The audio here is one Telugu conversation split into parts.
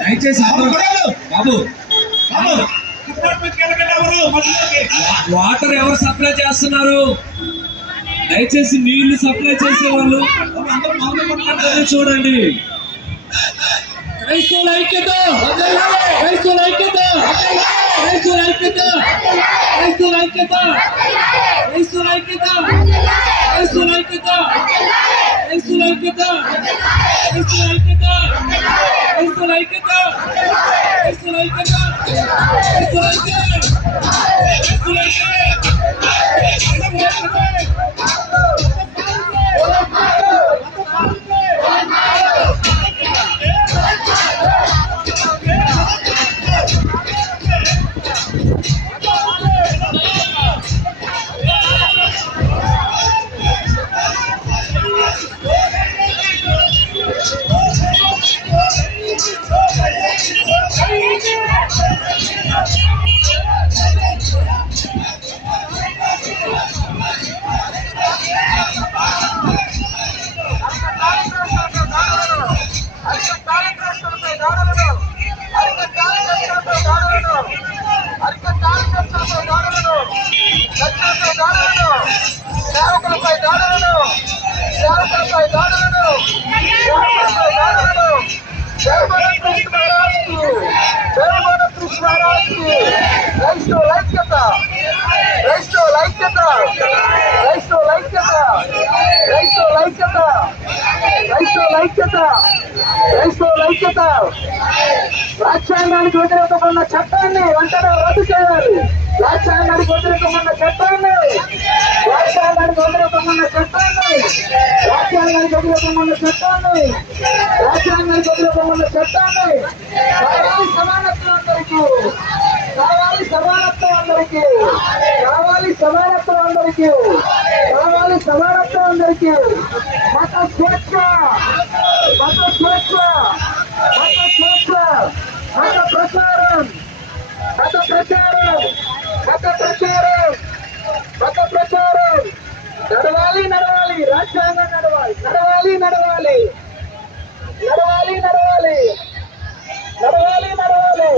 దయచేసి బాబు వాటర్ ఎవరు సప్లై చేస్తున్నారు? దయచేసి నీళ్లు సప్లై చేసే వాళ్ళు చూడండి. క్రైస్తవుల ఐక్యత, క్రైస్తవుల ఐక్యత, క్రైస్తవుల ఐక్యత, క్రైస్తవుల ఐక్యత, క్రైస్తవుల ఐక్యత, క్రైస్తవుల ఐక్యత, క్రైస్తవుల ఐక్యత, క్రైస్తవుల ఐక్యత, క్రైస్తవుల ఐక్యత, క్రైస్తవుల ఐక్యత, క్రైస్తవుల సేవకులపై దాడులను, సేవకులపై దాడులను, సేవకులపై దాడులను, జయమన కృష్ణ మహారాజ్కి, జయమన కృష్ణ మహారాజ్కి, క్రైస్తవుల ఐక్యత, క్రైస్తవుల ఐక్యత, క్రైస్తవుల ఐక్యత, క్రైస్తవుల ఐక్యత, క్రైస్తవుల ఐక్యత, క్రైస్తవుల ఐక్యత. రాజ్యాంగానికి వ్యతిరేకమైన చట్టాన్ని వెంటనే రద్దు చేయాలి. రాజ్యాంగానికి వ్యతిరేకమైన చట్టాన్ని, రాజ్యాంగానికి వ్యతిరేకమైన చట్టాన్ని, రాజ్యాంగానికి వ్యతిరేకమైన చట్టాన్ని, రాజ్యాంగానికి వ్యతిరేకమైన చట్టాన్ని. కావాలి సమానత్వం అందరికీ, కావాలి సమానత్వం అందరికీ, కావాలి సమానత్వం అందరికీ, కావాలి సమానత్వం అందరికీ. మత స్వేచ్ఛ, మత స్వేచ్ఛ, మత స్వేచ్ఛ, మత ప్రచారం, మత ప్రచారం, మత ప్రచారం, మత ప్రచారం నడవాలి, నడవాలి, రాజ్యాంగం నడవాలి, నడవాలి, నడవాలి, నడవాలి, నడవాలి, నడవాలి, నడవాలి,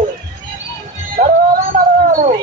నడవాలి, నడవాలి.